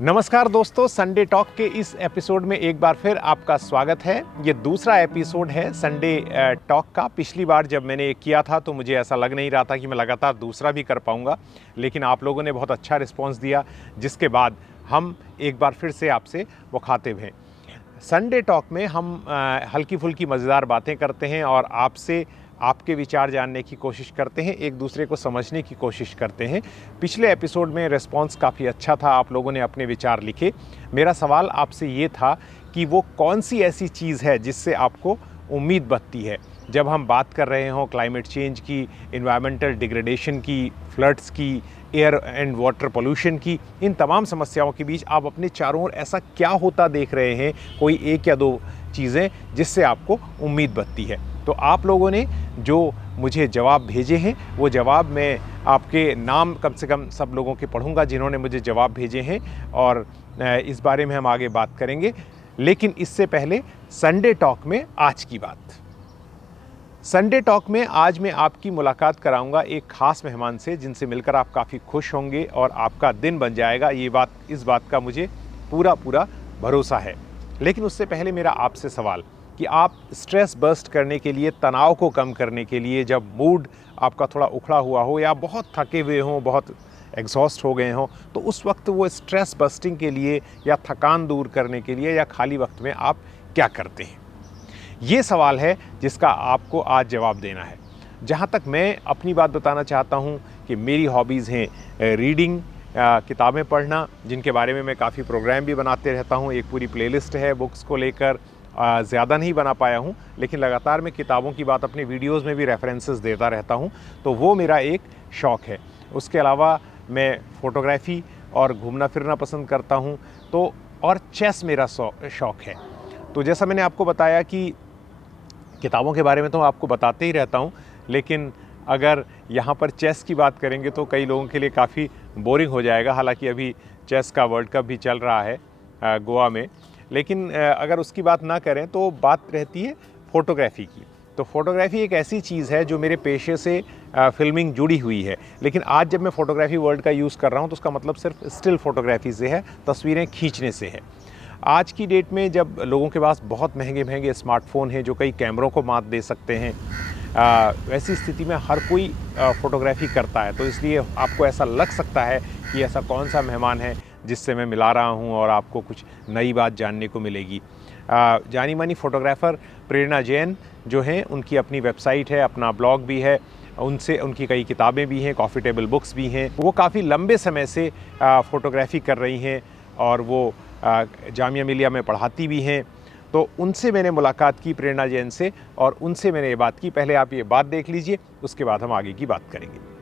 नमस्कार दोस्तों, Sunday talk के इस एपिसोड में एक बार फिर आपका स्वागत है। ये दूसरा एपिसोड है संडे टॉक का। पिछली बार जब मैंने किया था तो मुझे ऐसा लग नहीं रहा था कि मैं लगातार दूसरा भी कर पाऊंगा, लेकिन आप लोगों ने बहुत अच्छा रिस्पांस दिया, जिसके बाद हम एक बार फिर से आपसे मुखातिब हैं। संडे टॉक में हम हल्की फुल्की मज़ेदार बातें करते हैं और आपसे आपके विचार जानने की कोशिश करते हैं, एक दूसरे को समझने की कोशिश करते हैं। पिछले एपिसोड में रिस्पांस काफ़ी अच्छा था, आप लोगों ने अपने विचार लिखे। मेरा सवाल आपसे ये था कि वो कौन सी ऐसी चीज़ है जिससे आपको उम्मीद बंधती है जब हम बात कर रहे हों क्लाइमेट चेंज की, इन्वायरमेंटल डिग्रेडेशन की, फ्लड्स की, एयर एंड वाटर पोल्यूशन की। इन तमाम समस्याओं के बीच आप अपने चारों ओर ऐसा क्या होता देख रहे हैं, कोई एक या दो चीज़ें जिससे आपको उम्मीद बंधती है। तो आप लोगों ने जो मुझे जवाब भेजे हैं, वो जवाब मैं आपके नाम कम से कम सब लोगों के पढ़ूंगा जिन्होंने मुझे जवाब भेजे हैं, और इस बारे में हम आगे बात करेंगे। लेकिन इससे पहले संडे टॉक में आज की बात। संडे टॉक में आज मैं आपकी मुलाकात कराऊंगा एक खास मेहमान से, जिनसे मिलकर आप काफ़ी खुश होंगे और आपका दिन बन जाएगा। इस बात का मुझे पूरा भरोसा है। लेकिन उससे पहले मेरा आपसे सवाल कि आप स्ट्रेस बर्स्ट करने के लिए, तनाव को कम करने के लिए, जब मूड आपका थोड़ा उखड़ा हुआ हो या बहुत थके हुए हों, बहुत एग्जॉस्ट हो गए हों, तो उस वक्त वो स्ट्रेस बस्टिंग के लिए या थकान दूर करने के लिए या खाली वक्त में आप क्या करते हैं? ये सवाल है जिसका आपको आज जवाब देना है। जहाँ तक मैं अपनी बात बताना चाहता हूँ कि मेरी हॉबीज़ हैं रीडिंग, किताबें पढ़ना, जिनके बारे में मैं काफ़ी प्रोग्राम भी बनाते रहता हूँ। एक पूरी प्लेलिस्ट है बुक्स को लेकर। ज़्यादा नहीं बना पाया हूँ, लेकिन लगातार मैं किताबों की बात अपने वीडियोस में भी रेफरेंसेस देता रहता हूँ, तो वो मेरा एक शौक़ है। उसके अलावा मैं फ़ोटोग्राफ़ी और घूमना फिरना पसंद करता हूँ, तो और चेस मेरा शौक़ है। तो जैसा मैंने आपको बताया कि किताबों के बारे में तो आपको बताते ही रहता हूँ, लेकिन अगर यहाँ पर चेस की बात करेंगे तो कई लोगों के लिए काफ़ी बोरिंग हो जाएगा। हालांकि अभी चेस का वर्ल्ड कप भी चल रहा है गोवा में, लेकिन अगर उसकी बात ना करें तो बात रहती है फ़ोटोग्राफ़ी की। तो फ़ोटोग्राफ़ी एक ऐसी चीज़ है जो मेरे पेशे से फ़िल्मिंग जुड़ी हुई है। लेकिन आज जब मैं फ़ोटोग्राफ़ी वर्ड का यूज़ कर रहा हूँ तो उसका मतलब सिर्फ स्टिल फ़ोटोग्राफ़ी से है, तस्वीरें खींचने से है। आज की डेट में जब लोगों के पास बहुत महंगे स्मार्टफ़ोन हैं जो कई कैमरों को मात दे सकते हैं, वैसी स्थिति में हर कोई फ़ोटोग्राफ़ी करता है। तो इसलिए आपको ऐसा लग सकता है कि ऐसा कौन सा मेहमान है जिससे मैं मिला रहा हूँ और आपको कुछ नई बात जानने को मिलेगी। जानी मानी फ़ोटोग्राफ़र प्रेरणा जैन जो हैं, उनकी अपनी वेबसाइट है, अपना ब्लॉग भी है, उनसे उनकी कई किताबें भी हैं, कॉफ़ी टेबल बुक्स भी हैं। वो काफ़ी लंबे समय से फ़ोटोग्राफ़ी कर रही हैं और वो जामिया मिलिया में पढ़ाती भी हैं। तो उनसे मैंने मुलाकात की, प्रेरणा जैन से, और उनसे मैंने ये बात की। पहले आप ये बात देख लीजिए, उसके बाद हम आगे की बात करेंगे।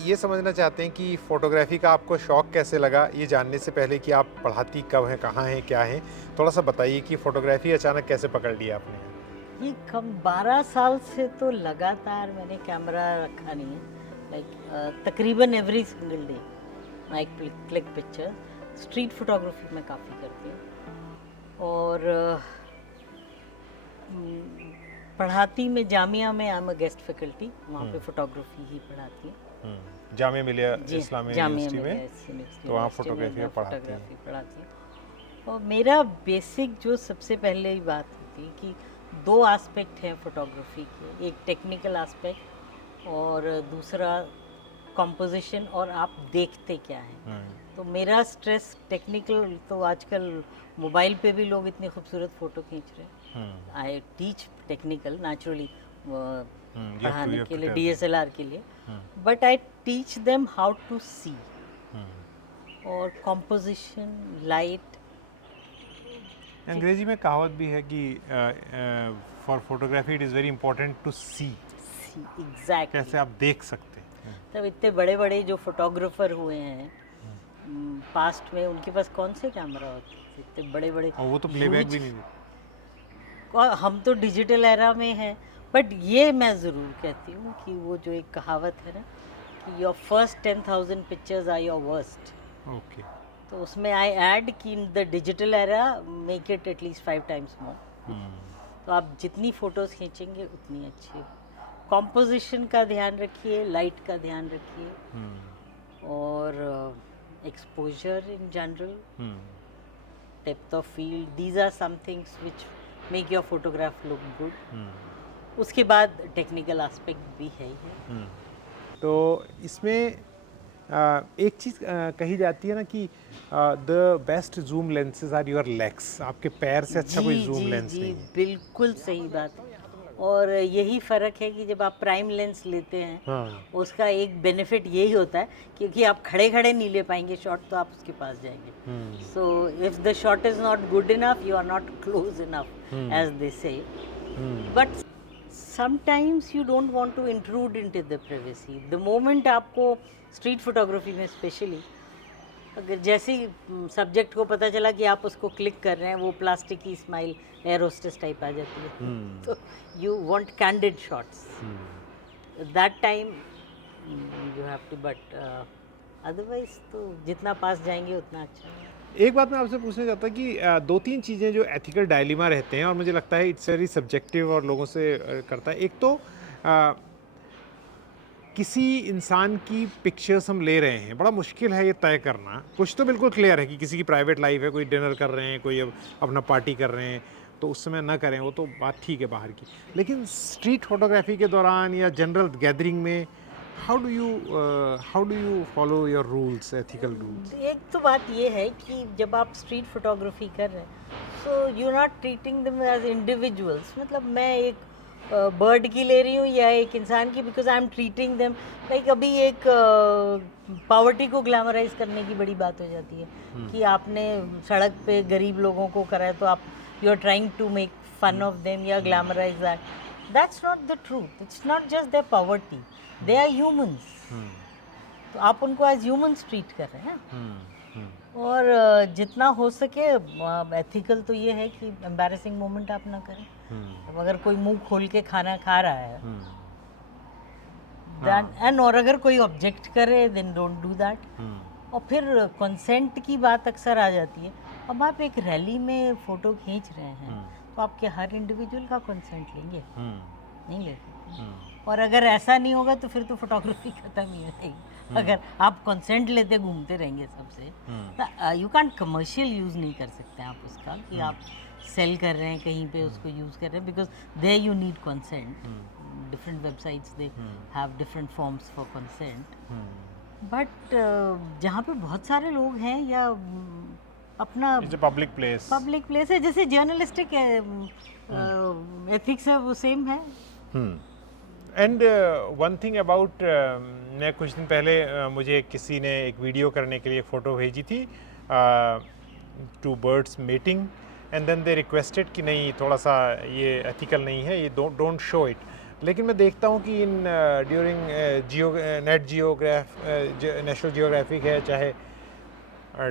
ये समझना चाहते हैं कि फ़ोटोग्राफ़ी का आपको शौक़ कैसे लगा, ये जानने से पहले कि आप पढ़ाती कब हैं, कहाँ हैं, क्या हैं, थोड़ा-सा बताइए कि फ़ोटोग्राफ़ी अचानक कैसे पकड़ लिया आपने? ये कम 12 साल से तो लगातार मैंने कैमरा रखा नहीं है। लाइक तकरीबन every single day I click picture. Street photography मैं काफ़ी करती हूँ और पढ़ाती मैं जामिया में। I am a guest faculty, वहाँ पे फोटोग्राफी ही पढ़ाती हूँ। जामिया मिलिया इस्लामिया यूनिवर्सिटी में, तो वहाँ फोटोग्राफी पढ़ाती हूँ। और मेरा बेसिक जो सबसे पहले ही बात होती है कि दो एस्पेक्ट हैं फोटोग्राफी के, एक टेक्निकल एस्पेक्ट और दूसरा कंपोजिशन, और आप देखते क्या हैं। तो मेरा स्ट्रेस टेक्निकल, तो आजकल मोबाइल पे भी लोग इतनी खूबसूरत फ़ोटो खींच रहे हैं। आई टीच टेक्निकल नेचुरली पढ़ाने के लिए, DSLR के लिए, but I teach them how to see और कंपोजिशन, लाइट। अंग्रेजी में कहावत भी है कि for photography it is very important to see. Exactly, कैसे आप देख सकते हैं। तब इतने बड़े बड़े जो फोटोग्राफर हुए हैं पास्ट में, उनके पास कौन से कैमरा होते थे इतने बड़े बड़े, और वो तो प्लेबैक भी नहीं और हम तो डिजिटल एरा में हैं। बट ये मैं ज़रूर कहती हूँ कि वो जो एक कहावत है ना कि your first 10,000 pictures are your worst. Okay. तो उसमें आई ऐड कि in the digital era make it at least 5 times more. तो आप जितनी फ़ोटोज़ खींचेंगे उतनी अच्छी। कॉम्पोजिशन का ध्यान रखिए, लाइट का ध्यान रखिए, और exposure in general, Hmm. depth of field. These are some things which make your photograph look good. Hmm. उसके बाद टेक्निकल एस्पेक्ट भी है ही है. Hmm. तो इसमें एक चीज़ कही जाती है ना कि the best zoom lenses are your legs, आपके पैर से अच्छा कोई जूम लेंस जी नहीं है. बिल्कुल सही बात है. और यही फ़र्क है कि जब आप प्राइम लेंस लेते हैं हाँ. उसका एक बेनिफिट यही होता है क्योंकि आप खड़े खड़े नहीं ले पाएंगे शॉट, तो आप उसके पास जाएंगे. Hmm. So if the shot is not good enough, you are not close enough as they say. Hmm. But sometimes you don't want to intrude into the privacy. The moment आपको street photography में specially अगर जैसे ही subject को पता चला कि आप उसको क्लिक कर रहे हैं, वो प्लास्टिक की स्माइल एयर होस्टेस टाइप आ जाती है. Hmm. तो you want candid shots. That time you have to, but otherwise तो जितना पास जाएंगे उतना अच्छा है. एक बात मैं आपसे पूछना चाहता कि दो तीन चीज़ें जो एथिकल डायलिमा रहते हैं और मुझे लगता है इट्स वेरी सब्जेक्टिव और लोगों से करता है. एक तो किसी इंसान की पिक्चर्स हम ले रहे हैं, बड़ा मुश्किल है ये तय करना. कुछ तो बिल्कुल क्लियर है कि किसी की प्राइवेट लाइफ है, कोई डिनर कर रहे हैं, कोई अपना पार्टी कर रहे हैं, तो उस समय ना करें, वो तो बात ठीक है बाहर की. लेकिन स्ट्रीट फोटोग्राफी के दौरान या जनरल गैदरिंग में how do you follow your rules, ethical rules? एक तो बात ये है कि जब आप स्ट्रीट फोटोग्राफी कर रहे हैं so you not treating them as individuals. मतलब मैं एक बर्ड की ले रही हूँ या एक इंसान की, because I am treating them like. अभी एक पॉवर्टी को ग्लैमराइज करने की बड़ी बात हो जाती है कि आपने सड़क पे गरीब लोगों को करा है तो आप you are trying to make fun of them या glamorise that. That's not the truth. It's not just their poverty, they are humans. तो आप उनको एज ह्यूमंस ट्रीट कर रहे हैं. और जितना हो सके एथिकल तो ये है कि एम्बैरेसिंग मोमेंट आप ना करें. अब अगर कोई मुंह खोल के खाना खा रहा है एंड और अगर कोई ऑब्जेक्ट करे देन डोंट डू दैट. और फिर कंसेंट की बात अक्सर आ जाती है. अब आप एक रैली में फ़ोटो खींच रहे हैं तो आपके हर इंडिविजुअल का कंसेंट लेंगे? नहीं लेंगे. और अगर ऐसा नहीं होगा तो फिर तो फोटोग्राफी खत्म ही हो जाएगी. अगर आप कंसेंट लेते घूमते रहेंगे सबसे, यू कैन कमर्शियल यूज़ नहीं कर सकते आप उसका कि आप सेल कर रहे हैं कहीं पे उसको यूज़ कर रहे हैं, because there you need consent. Different websites they have different forms for consent. But जहाँ पे बहुत सारे लोग हैं या अपना पब्लिक प्लेस है, जैसे जर्नलिस्टिक एथिक्स है वो सेम है. एंड वन थिंग अबाउट, मैं कुछ दिन पहले मुझे किसी ने एक वीडियो करने के लिए फ़ोटो भेजी थी, two birds meeting, and then they requested कि नहीं थोड़ा सा ये एथिकल नहीं है, ये डोंट शो इट. लेकिन मैं देखता हूँ कि इन ड्यूरिंग नेशनल जियोग्राफिक है चाहे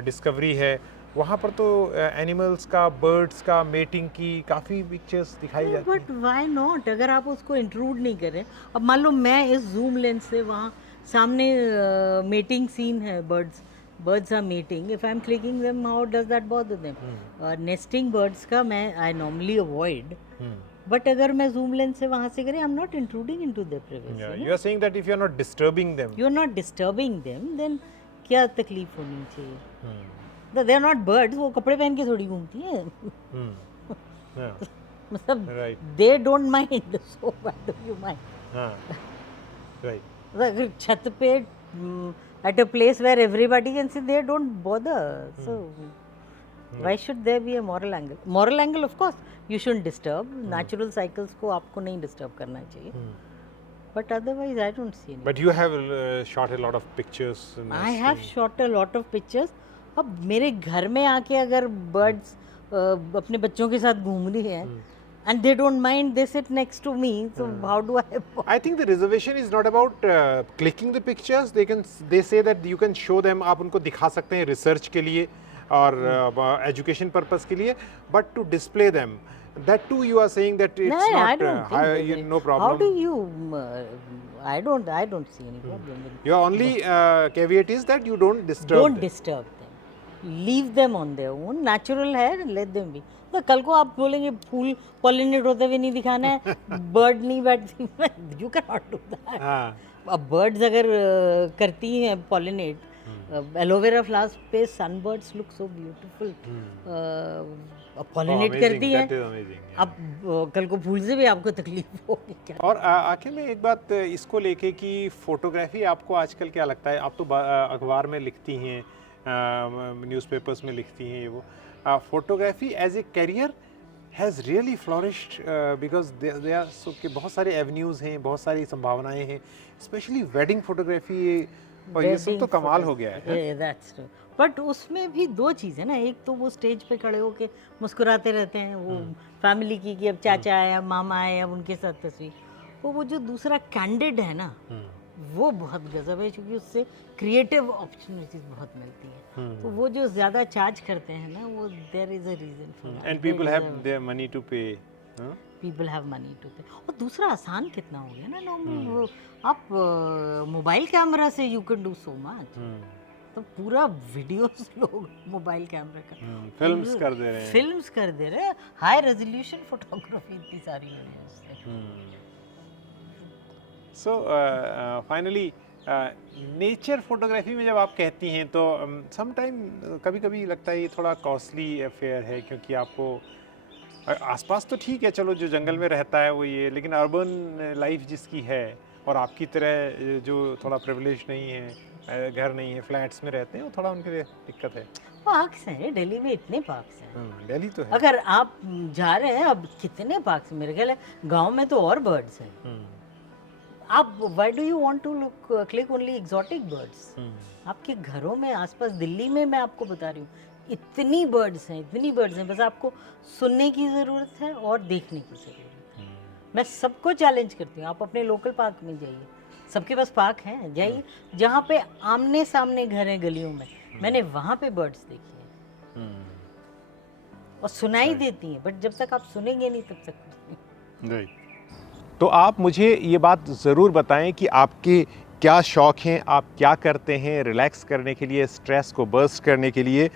डिस्कवरी है, वहाँ पर तो एनिमल्स का, बर्ड्स का मेटिंग की काफ़ी पिक्चर्स दिखाई जाती हैं. But why not? अगर आप उसको इंक्लूड नहीं करें. अब मान लो मैं इस जूम लेंस से वहाँ सामने मेटिंग सीन है, birds are mating. If I'm clicking them, how does that bother them? Nesting birds का मैं I normally avoid. But अगर मैं zoom lens से वहाँ से करें, I'm not intruding into their privacy. Yeah, you are saying that if you are not disturbing them. You're not disturbing them, then क्या तकलीफ होनी चाहिए? They are not birds. वो कपड़े पहन के थोड़ी घूमती हैं. Yeah. मतलब Right. they don't mind. So why do you mind? Right. अगर छत पे at a place where everybody can see, they don't bother. So why should there be a moral angle? Moral angle, of course, you shouldn't disturb. Natural cycles को आपको नहीं disturb करना चाहिए. But otherwise, I don't see any. But you have shot a lot of pictures. I have shot a lot of pictures. अब मेरे घर में आके अगर birds अपने बच्चों के साथ घूम रही हैं, and they don't mind, they sit next to me, so how do I think the reservation is not about clicking the pictures. They say that you can show them, आप उनको दिखा सकते हैं research के लिए और education purpose के लिए, but to display them, that too you are saying that it's No, not I don't think no problem. How do you I don't see any problem with Your only caveat is that you don't disturb Don't them. disturb them. Leave them on their own. Natural है, let them be. तो कल को आप बोलेंगे फूल pollinate होते हुए नहीं दिखाना है, बर्ड नहीं बैठती, you can not do that. अब बर्ड्स अगर करती हैं पॉलिनेट एलोवेरा फ्लावर्स पे sunbirds look so beautiful, pollinate करती हैं। अब कल को फूल से भी आपको तकलीफ होगी क्या? और आखिर में एक बात इसको लेके कि फोटोग्राफी आपको आजकल क्या लगता है, आप तो अखबार में लिखती हैं, न्यूज़पेपर्स में लिखती हैं, ये वो photography as a career has really flourished because they are so कि बहुत सारे एवेन्यूज़ हैं, बहुत सारी संभावनाएं हैं, स्पेशली वेडिंग फोटोग्राफी, और ये सब तो कमाल हो गया है। बट उसमें भी दो चीज़ है ना, एक तो वो स्टेज पे खड़े होके मुस्कुराते रहते हैं, वो फैमिली की कि अब चाचा आए, अब मामा आए, अब उनके साथ तस्वीर, वो जो दूसरा कैंडिड है ना, वो बहुत गजब है, क्योंकि उससे क्रिएटिव अपॉर्चुनिटीज बहुत मिलती है। तो वो जो ज़्यादा चार्ज करते हैं ना, वो there is a reason for that, and people have their money to pay, people have money to pay. और दूसरा आसान कितना हो गया ना नॉर्मल, वो आप मोबाइल कैमरा से you can do so much. तो पूरा वीडियोस लोग मोबाइल कैमरा का फिल्म्स कर दे रहे हैं, हाई रेजोल्यूशन फोटोग्राफी इतनी सारी वीडियोस से। सो फाइनली नेचर फोटोग्राफी में जब आप कहती हैं तो सम टाइम कभी कभी लगता है ये थोड़ा कॉस्टली अफेयर है, क्योंकि आपको आसपास तो ठीक है, चलो जो जंगल में रहता है वो ये, लेकिन अर्बन लाइफ जिसकी है और आपकी तरह जो थोड़ा प्रिविलेज नहीं है, घर नहीं है, फ्लैट्स में रहते हैं, वो थोड़ा उनके लिए दिक्कत है। पार्क्स हैं दिल्ली में, इतने पार्क्स हैं। दिल्ली तो है। अगर आप जा रहे हैं, अब कितने पार्क्स, मेरे ख्याल है गांव में तो और बर्ड्स हैं। आप why do you want to look click only exotic birds? आपके घरों में आसपास, दिल्ली में मैं आपको बता रही हूँ, इतनी बर्ड्स हैं, बस आपको सुनने की ज़रूरत है और देखने की ज़रूरत है। मैं सबको चैलेंज करती हूँ, आप अपने लोकल पार्क में जाइए, सबके पास पार्क हैं, जाइए जहाँ पे आमने सामने घर हैं गलियों में, मैंने वहाँ पे बर्ड्स देखी हैं और सुनाई देती हैं, बट जब तक आप सुनेंगे नहीं तब तक कुछ नहीं। तो आप मुझे ये बात ज़रूर बताएं कि आपके क्या शौक़ हैं, आप क्या करते हैं रिलैक्स करने के लिए, स्ट्रेस को बर्स्ट करने के लिए।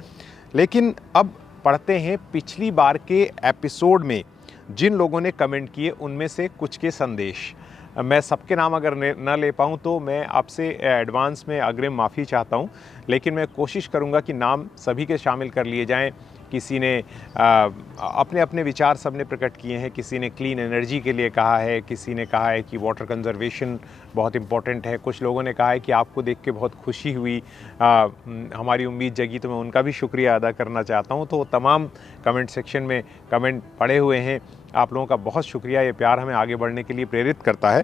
लेकिन अब पढ़ते हैं पिछली बार के एपिसोड में जिन लोगों ने कमेंट किए उनमें से कुछ के संदेश। मैं सबके नाम अगर न ले पाऊँ तो मैं आपसे एडवांस में अग्रिम माफ़ी चाहता हूँ, लेकिन मैं कोशिश करूँगा कि नाम सभी के शामिल कर लिए जाएं। किसी ने अपने अपने विचार सब ने प्रकट किए हैं, किसी ने क्लीन एनर्जी के लिए कहा है, किसी ने कहा है कि वाटर कंजर्वेशन बहुत इम्पॉर्टेंट है, कुछ लोगों ने कहा है कि आपको देख के बहुत खुशी हुई, हमारी उम्मीद जगी, तो मैं उनका भी शुक्रिया अदा करना चाहता हूं। तो तमाम कमेंट सेक्शन में कमेंट पड़े हुए हैं, आप लोगों का बहुत शुक्रिया, ये प्यार हमें आगे बढ़ने के लिए प्रेरित करता है।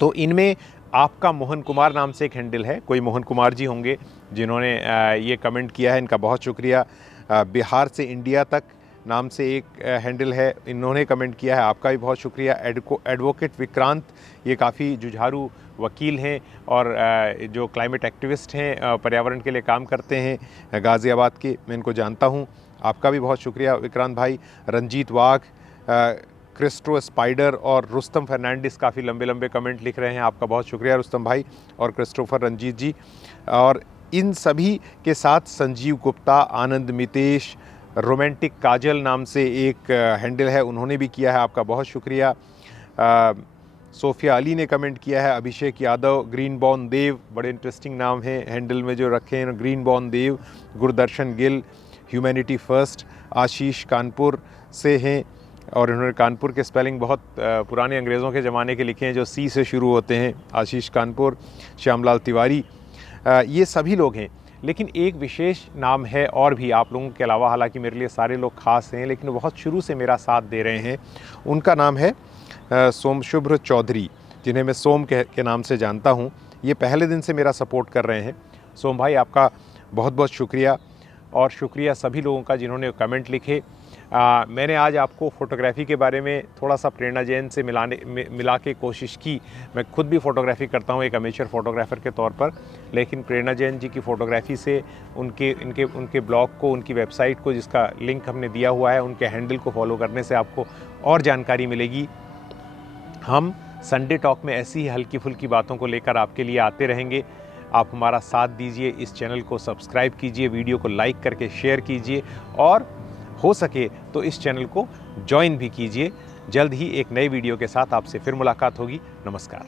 तो इनमें आपका मोहन कुमार नाम से एक हैंडल है, कोई मोहन कुमार जी होंगे जिन्होंने ये कमेंट किया है, इनका बहुत शुक्रिया। बिहार से इंडिया तक नाम से एक हैंडल है, इन्होंने कमेंट किया है, आपका भी बहुत शुक्रिया। एडवोकेट विक्रांत, ये काफ़ी जुझारू वकील हैं और जो क्लाइमेट एक्टिविस्ट हैं, पर्यावरण के लिए काम करते हैं गाज़ियाबाद के, मैं इनको जानता हूँ, आपका भी बहुत शुक्रिया विक्रांत भाई। रंजीत वाघ, क्रिस्टो स्पाइडर और रुस्तम फर्नांडिस काफ़ी लंबे लंबे कमेंट लिख रहे हैं, आपका बहुत शुक्रिया रुस्तम भाई और क्रिस्टोफर रंजीत जी। और इन सभी के साथ संजीव गुप्ता, आनंद मितेश, रोमांटिक काजल नाम से एक हैंडल है, उन्होंने भी किया है, आपका बहुत शुक्रिया। सोफिया अली ने कमेंट किया है, अभिषेक यादव, ग्रीन बॉर्न देव, बड़े इंटरेस्टिंग नाम हैं हैंडल में जो रखे हैं, ग्रीन बॉर्न देव, गुरदर्शन गिल, ह्यूमैनिटी फर्स्ट, आशीष कानपुर से हैं और इन्होंने कानपुर के स्पेलिंग बहुत पुराने अंग्रेज़ों के ज़माने के लिखे हैं जो सी से शुरू होते हैं, आशीष कानपुर, श्यामलाल तिवारी, ये सभी लोग हैं। लेकिन एक विशेष नाम है और भी आप लोगों के अलावा, हालांकि मेरे लिए सारे लोग खास हैं लेकिन बहुत शुरू से मेरा साथ दे रहे हैं, उनका नाम है सोमशुभ्र चौधरी, जिन्हें मैं सोम के नाम से जानता हूं। ये पहले दिन से मेरा सपोर्ट कर रहे हैं। सोम भाई आपका बहुत बहुत शुक्रिया और शुक्रिया सभी लोगों का जिन्होंने कमेंट लिखे। मैंने आज आपको फ़ोटोग्राफ़ी के बारे में थोड़ा सा प्रेरणा जैन से मिला के कोशिश की। मैं खुद भी फ़ोटोग्राफ़ी करता हूँ एक अमेचर फ़ोटोग्राफ़र के तौर पर, लेकिन प्रेरणा जैन जी की फ़ोटोग्राफ़ी से उनके ब्लॉग को, उनकी वेबसाइट को, जिसका लिंक हमने दिया हुआ है, उनके हैंडल को फॉलो करने से आपको और जानकारी मिलेगी। हम संडे टॉक में ऐसी ही हल्की फुल्की बातों को लेकर आपके लिए आते रहेंगे। आप हमारा साथ दीजिए, इस चैनल को सब्सक्राइब कीजिए, वीडियो को लाइक करके शेयर कीजिए और हो सके तो इस चैनल को ज्वाइन भी कीजिए। जल्द ही एक नए वीडियो के साथ आपसे फिर मुलाकात होगी। नमस्कार।